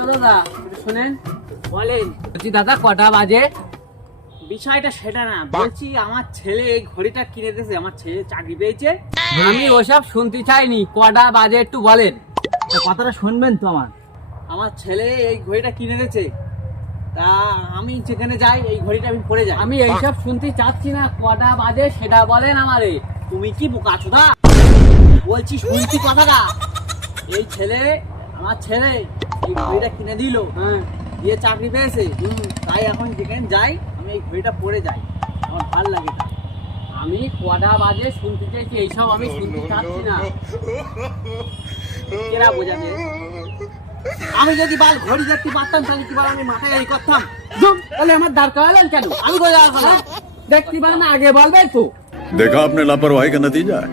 হলো দা? শুনেন, বলেন। বলছি দাদা কটা বাজে? বিষয়টা সেটা না, বলছি আমার ছেলে এই ঘড়িটা কিনে দিয়েছে, আমার ছেলে চাকরি পেয়েছে। আমি ওসব শুনতে চাইনি, কটা বাজে একটু বলেন। কথাটা শুনবেন তো আমার ছেলে এই ঘড়িটা কিনে দিয়েছে, তা আমি যেখানে যাই এই ঘড়িটা আমি পরে যাই। আমি এইসব শুনতে চাচ্ছি না, কটা বাজে সেটা বলেন আমারে। তুমি কি বোকা চোদা? বলছি শুনছি কথাটা। এই ছেলে, আমার ছেলে এই ঘড়িটা কিনে দিল, হ্যাঁ, দিয়ে চাকরি পেয়েছে। তাই এখন যেখানে যাই আমি এই ঘড়িটা পরে যাই, আমার ভালো লাগে তা। আমি কটা বাজে শুনতে চাইছি, এইসব আমি শুনতে চাচ্ছি না। কেরা বোঝাবে? আমি যদি বাল ঘড়ি দেখতে পারতাম তাহলে কি বল আমি মাথায় এই করতাম? ধুর, তাহলে আমার দাঁড় করালেন কেন? আমি কোথায় আসলাম? দেখতে পারেন, আগে বলবে তো। देखा आपने लापरवाही का नतीजा है।